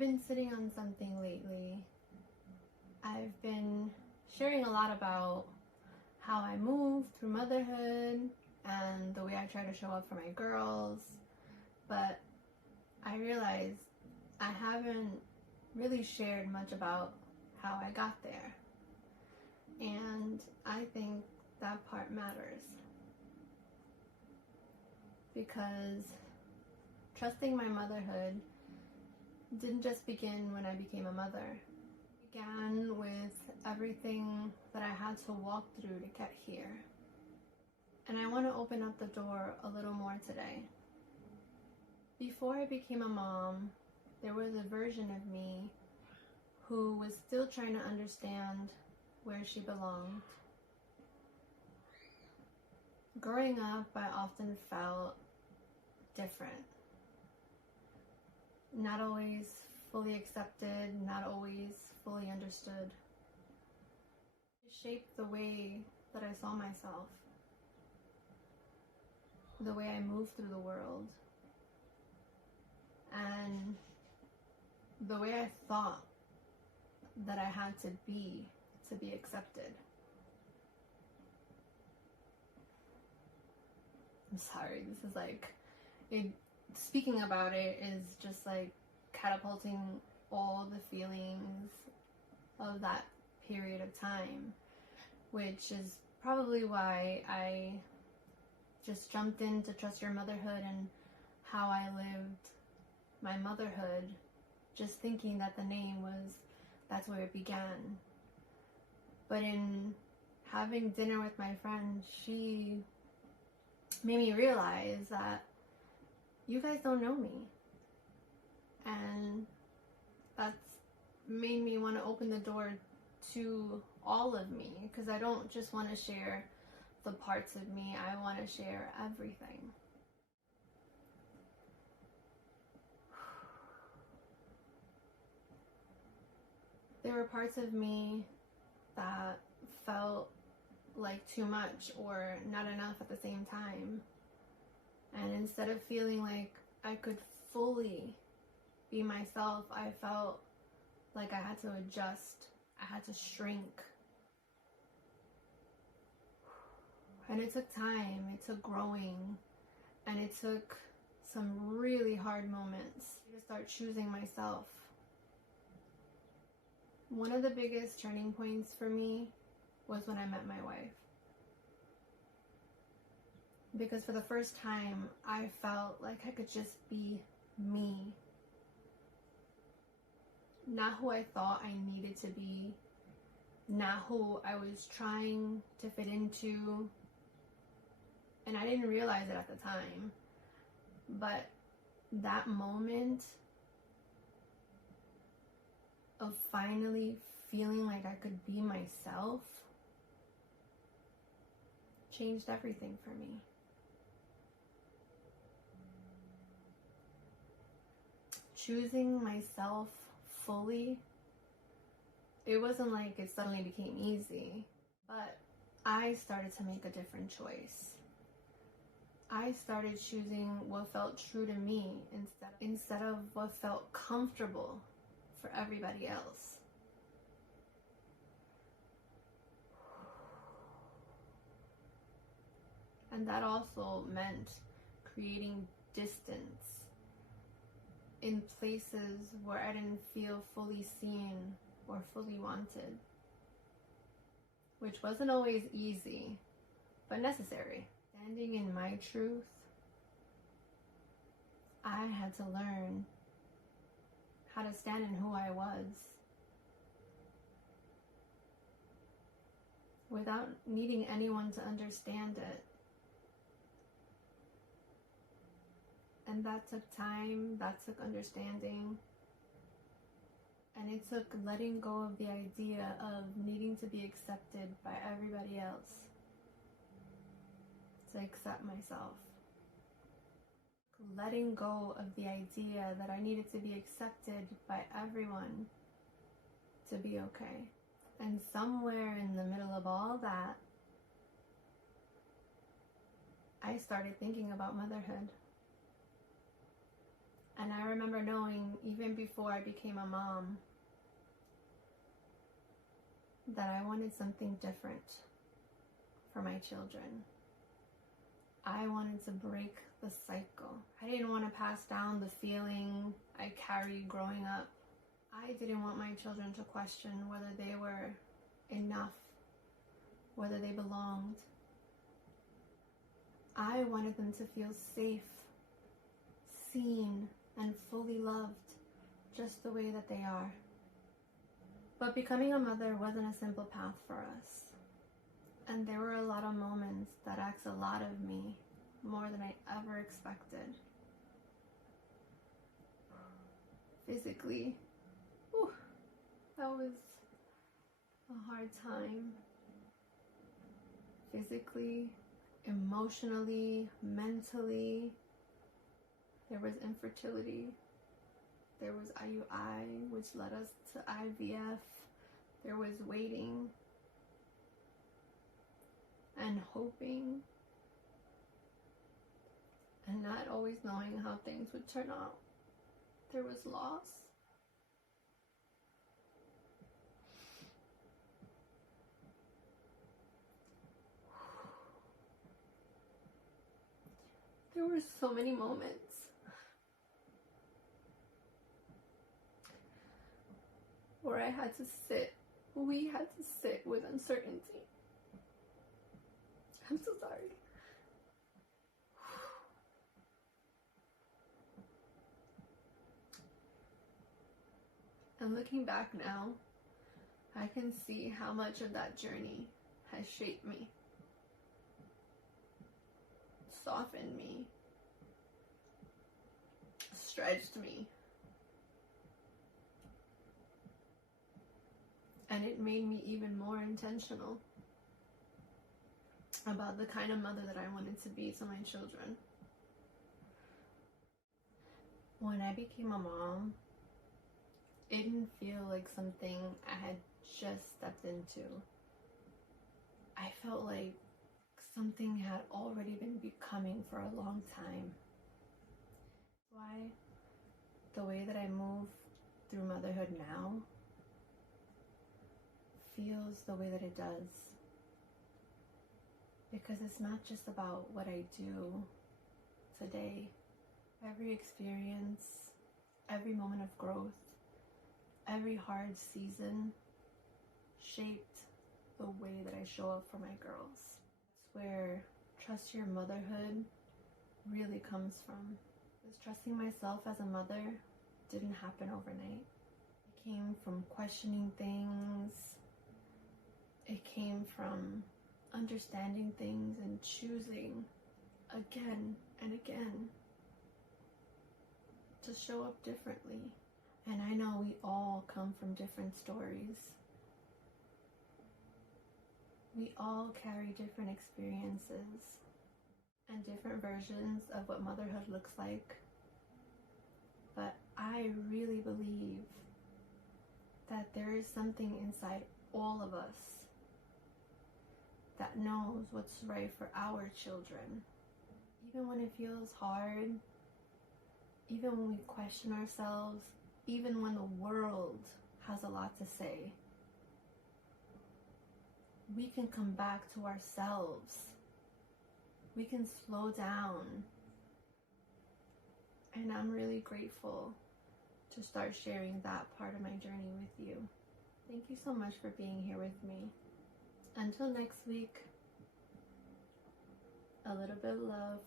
been sitting on something lately. I've been sharing a lot about how I moved through motherhood and the way I try to show up for my girls, but I realized I haven't really shared much about how I got there. And I think that part matters, because trusting my motherhood didn't just begin when I became a mother. It began with everything that I had to walk through to get here. And I want to open up the door a little more today. Before I became a mom, there was a version of me who was still trying to understand where she belonged. Growing up, I often felt different. Not always fully accepted, not always fully understood. It shaped the way that I saw myself, the way I moved through the world, and the way I thought that I had to be accepted. I'm sorry, this is speaking about it is just like catapulting all the feelings of that period of time, which is probably why I just jumped into Trust Your Motherhood and how I lived my motherhood, just thinking that the name that's where it began. But in having dinner with my friend, she made me realize that you guys don't know me. And that's made me want to open the door to all of me, because I don't just want to share the parts of me, I want to share everything. There were parts of me that felt like too much or not enough at the same time. And instead of feeling like I could fully be myself, I felt like I had to adjust, I had to shrink. And it took time, it took growing, and it took some really hard moments to start choosing myself. One of the biggest turning points for me was when I met my wife. Because for the first time, I felt like I could just be me. Not who I thought I needed to be, not who I was trying to fit into. And I didn't realize it at the time. But that moment of finally feeling like I could be myself changed everything for me. Choosing myself fully, it wasn't like it suddenly became easy, but I started to make a different choice. I started choosing what felt true to me instead of what felt comfortable for everybody else. And that also meant creating distance in places where I didn't feel fully seen or fully wanted, which wasn't always easy, but necessary. Standing in my truth, I had to learn how to stand in who I was without needing anyone to understand it. And that took time, that took understanding, and it took letting go of the idea of needing to be accepted by everybody else to accept myself. Letting go of the idea that I needed to be accepted by everyone to be okay. And somewhere in the middle of all that, I started thinking about motherhood. And I remember knowing, even before I became a mom, that I wanted something different for my children. I wanted to break the cycle. I didn't want to pass down the feeling I carried growing up. I didn't want my children to question whether they were enough, whether they belonged. I wanted them to feel safe, seen, and fully loved, just the way that they are. But becoming a mother wasn't a simple path for us. And there were a lot of moments that asked a lot of me, more than I ever expected. Physically, that was a hard time. Physically, emotionally, mentally. There was infertility. There was IUI, which led us to IVF. There was waiting and hoping and not always knowing how things would turn out. There was loss. There were so many moments where we had to sit with uncertainty. I'm so sorry. And looking back now, I can see how much of that journey has shaped me, softened me, stretched me, and it made me even more intentional about the kind of mother that I wanted to be to my children. When I became a mom, it didn't feel like something I had just stepped into. I felt like something had already been becoming for a long time. Why the way that I move through motherhood now feels the way that it does. Because it's not just about what I do today. Every experience, every moment of growth, every hard season shaped the way that I show up for my girls. It's where trust your motherhood really comes from. Because trusting myself as a mother didn't happen overnight. It came from questioning things. It came from understanding things and choosing again and again to show up differently. And I know we all come from different stories. We all carry different experiences and different versions of what motherhood looks like. But I really believe that there is something inside all of us that knows what's right for our children. Even when it feels hard, even when we question ourselves, even when the world has a lot to say, we can come back to ourselves. We can slow down. And I'm really grateful to start sharing that part of my journey with you. Thank you so much for being here with me. Until next week, a little bit of love